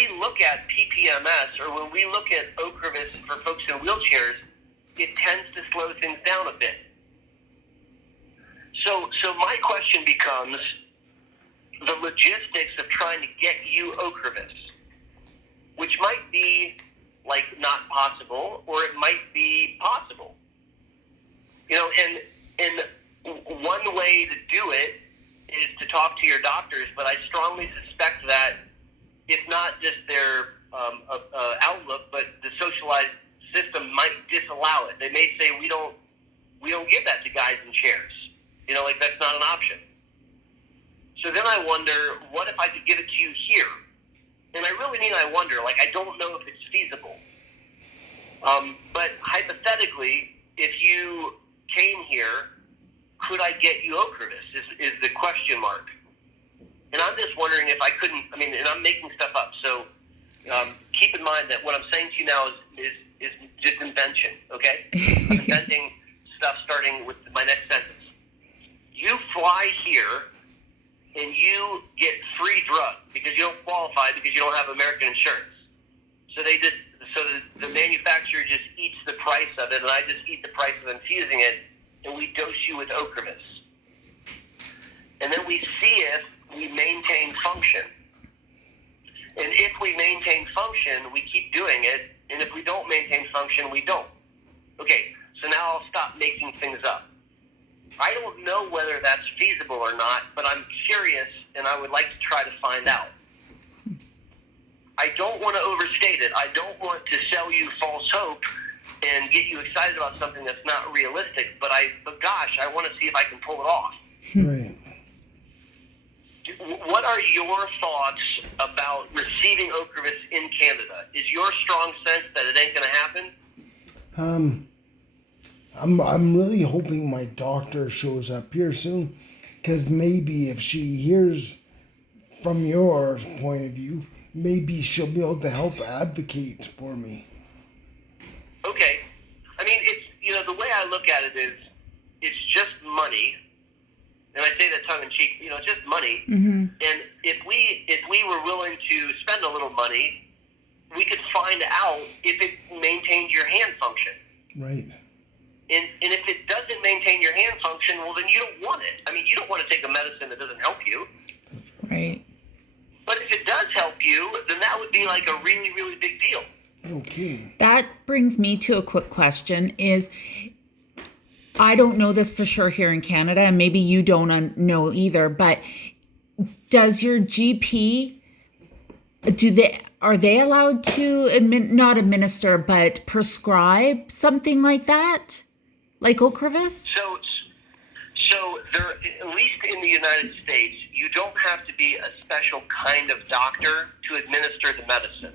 we look at PPMS or when we look at Ocrevus for folks in wheelchairs, it tends to slow things down a bit. So my question becomes the logistics of trying to get you Ocrevus, which might be like not possible, or it might be possible. You know, and one way to do it is to talk to your doctors, but I strongly suspect that if not just their outlook, but the socialized system might disallow it. They may say we don't give that to guys in chairs. You know, like that's not an option. So then I wonder, what if I could give it to you here? And I really mean I wonder, like I don't know if it's feasible. But hypothetically, if you came here, could I get you Ocrevus is the question mark. And I'm just wondering if I couldn't, I mean, and I'm making stuff up, so keep in mind that what I'm saying to you now is just invention, okay? I'm inventing stuff starting with my next sentence. You fly here and you get free drugs because you don't qualify because you don't have American insurance. So the manufacturer just eats the price of it, and I just eat the price of infusing it, and we dose you with Ocrevus. And then we see if we maintain function. And if we maintain function, we keep doing it, and if we don't maintain function, we don't. Okay, so now I'll stop making things up. I don't know whether that's feasible or not, but I'm curious, and I would like to try to find out. I don't want to overstate it. I don't want to sell you false hope and get you excited about something that's not realistic, but gosh, I want to see if I can pull it off. Right. What are your thoughts about receiving Ocrevus in Canada? Is your strong sense that it ain't going to happen? I'm really hoping my doctor shows up here soon, because maybe if she hears from your point of view, maybe she'll be able to help advocate for me. Okay. I mean, it's, you know, the way I look at it is it's just money. And I say that tongue in cheek, you know, it's just money. Mm-hmm. And if we were willing to spend a little money, we could find out if it maintains your hand function. Right. And if it doesn't maintain your hand function, well, then you don't want it. I mean, you don't want to take a medicine that doesn't help you. Right. But if it does help you, then that would be like a really, really big deal. Okay. That brings me to a quick question is, I don't know this for sure here in Canada, and maybe you don't know either, but does your GP, are they allowed to not administer, but prescribe something like that? Like Ocrevus? So there, at least in the United States, you don't have to be a special kind of doctor to administer the medicine.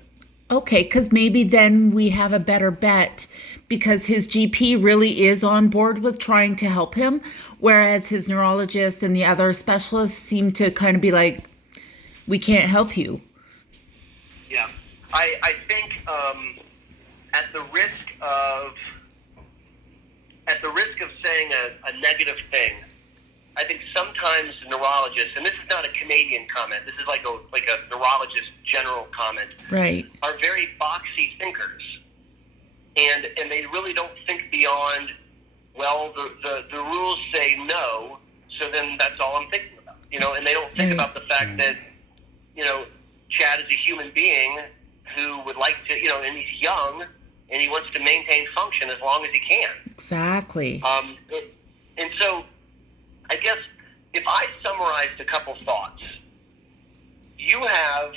Okay, because maybe then we have a better bet, because his GP really is on board with trying to help him, whereas his neurologist and the other specialists seem to kind of be like, we can't help you. Yeah. I think at the risk of saying a negative thing, I think sometimes neurologists, and this is not a Canadian comment, this is like a neurologist general comment, Right. are very boxy thinkers. And they really don't think beyond, well, the rules say no, so then that's all I'm thinking about. You know, and they don't think about the fact that, you know, Chad is a human being who would like to, you know, and he's young, and he wants to maintain function as long as he can. Exactly. And so, I guess, if I summarized a couple thoughts, you have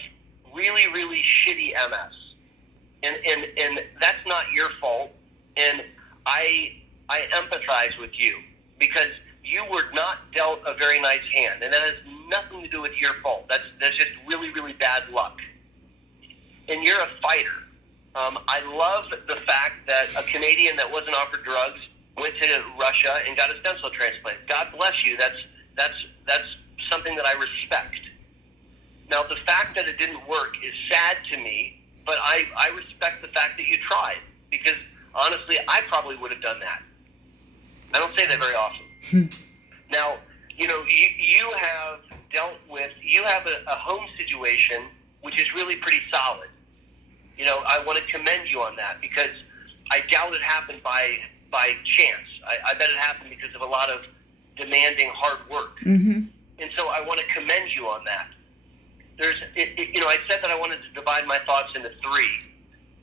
really, really shitty MS. And that's not your fault. And I empathize with you because you were not dealt a very nice hand. And that has nothing to do with your fault. That's just really, really bad luck. And you're a fighter. I love the fact that a Canadian that wasn't offered drugs went to Russia and got a stem cell transplant. God bless you. That's something that I respect. Now, the fact that it didn't work is sad to me, but I respect the fact that you tried, because honestly, I probably would have done that. I don't say that very often. Now, you know, you have dealt with, you have a home situation which is really pretty solid. You know, I want to commend you on that because I doubt it happened by chance. I bet it happened because of a lot of demanding hard work. Mm-hmm. And so I want to commend you on that. You know, I said that I wanted to divide my thoughts into three.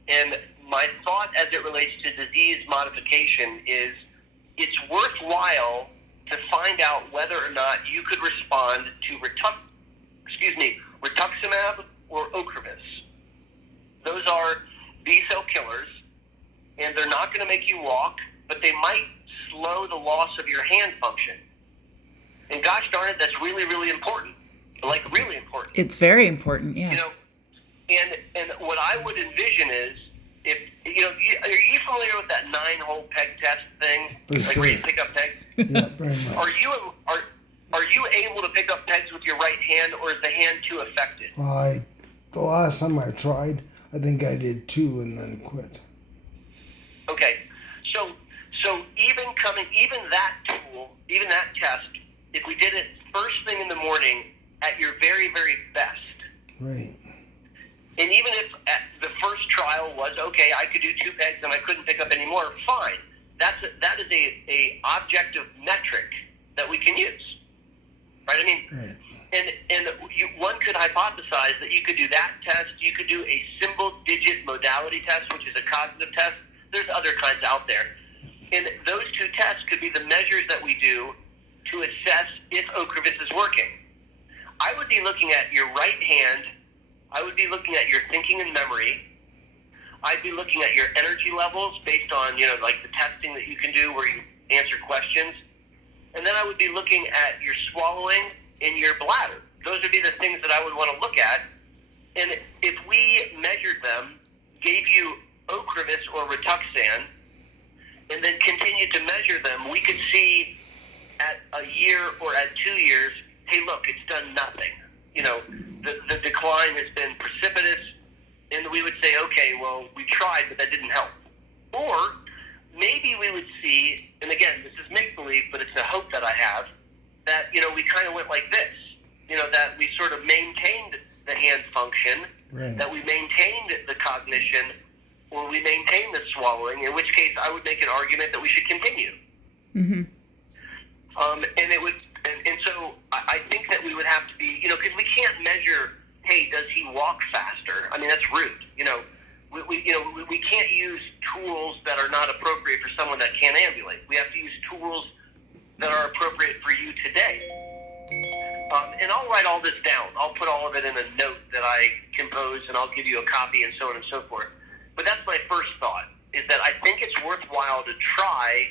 And my thought as it relates to disease modification is it's worthwhile to find out whether or not you could respond to rituximab or Ocrevus. Those are B-cell killers, and they're not going to make you walk, but they might slow the loss of your hand function. And gosh darn it, that's really, really important. Like, really important. It's very important, yeah. You know, and what I would envision is, if you know, are you familiar with that 9-hole peg test thing? Like where you pick up pegs? Yeah, very much. Are you able to pick up pegs with your right hand, or is the hand too affected? The last time I tried, I think I did 2 and then quit. Okay, so even that tool, even that test, if we did it first thing in the morning at your very, very best, Right. and even if the first trial was, okay, I could do 2 pegs and I couldn't pick up any more, fine. That is a objective metric that we can use, right? I mean, Right. and one could hypothesize that you could do that test. You could do a single-digit modality test, which is a cognitive test. There's other kinds out there. And those 2 tests could be the measures that we do to assess if Ocrevus is working. I would be looking at your right hand. I would be looking at your thinking and memory. I'd be looking at your energy levels based on, you know, like the testing that you can do where you answer questions. And then I would be looking at your swallowing and your bladder. Those would be the things that I would want to look at. And if we measured them, gave you Ocrevus or Rituxan, and then continued to measure them, we could see at a year or at 2 years, hey, look, it's done nothing. You know, the decline has been precipitous, and we would say, okay, well, we tried, but that didn't help. Or maybe we would see, and again, this is make-believe, but it's a hope that I have, that, you know, we kind of went like this, you know, that we sort of maintained the hand function, Right. that we maintained the cognition, or we maintained the swallowing, in which case I would make an argument that we should continue. Mm-hmm. And it would, and so I think that we would have to be, you know, because we can't measure, hey, does he walk faster? I mean, that's rude. You know, we can't use tools that are not appropriate for someone that can't ambulate. We have to use tools that are appropriate for you today. And I'll write all this down. I'll put all of it in a note that I compose, and I'll give you a copy, and so on and so forth. But that's my first thought, is that I think it's worthwhile to try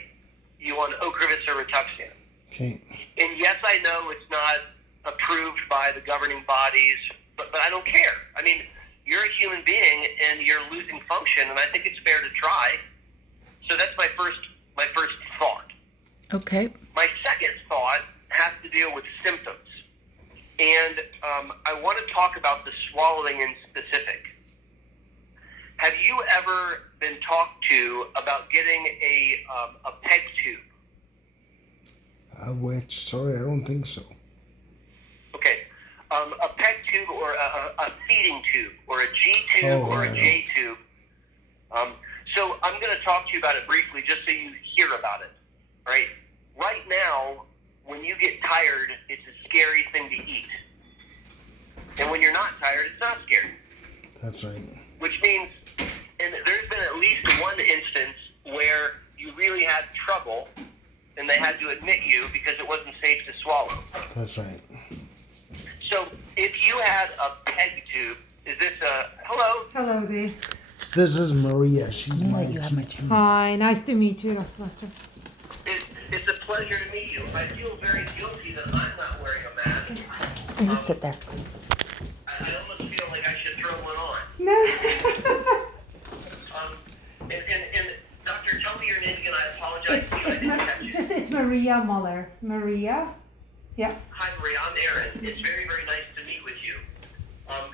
you on Ocrevus or Rituxan. Okay. And yes, I know it's not approved by the governing bodies, but I don't care. I mean, you're a human being, and you're losing function, and I think it's fair to try. So that's my first thought. Okay. My second thought has to deal with symptoms. And I want to talk about the swallowing in specific. Have you ever been talked to about getting a peg tube? Which, sorry, I don't think so. Okay. A peg tube or a feeding tube or a G tube or a J tube. So I'm going to talk to you about it briefly just so you hear about it. Right? Right now, when you get tired, it's a scary thing to eat. And when you're not tired, it's not scary. That's right. Which means, and there's been at least one instance where you really had trouble and they had to admit you because it wasn't safe to swallow. That's right. So if you had a peg tube, is this a, hello? Hello, Dee. This is Maria. She's I'm gonna my let you have my tea. Hi, nice to meet you, Dr. Boster. It's a pleasure to meet you. I feel very guilty that I'm not wearing a mask. You sit there. I almost feel like I should throw one on. No. And Doctor, tell me your name again. I apologize to you. I didn't catch you. It's Maria Muller. Maria? Yeah. Hi, Maria. I'm Aaron. It's very, very nice to meet with you.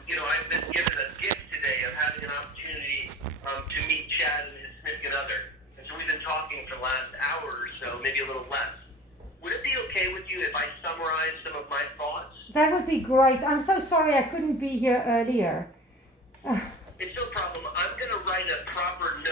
You know, I've been given a gift today of having an opportunity to meet Chad and his significant other. And so we've been talking for the last hour or so, maybe a little less. Would it be okay with you if I summarize some of my thoughts? That would be great. I'm so sorry I couldn't be here earlier. It's no problem. I'm going to write a proper note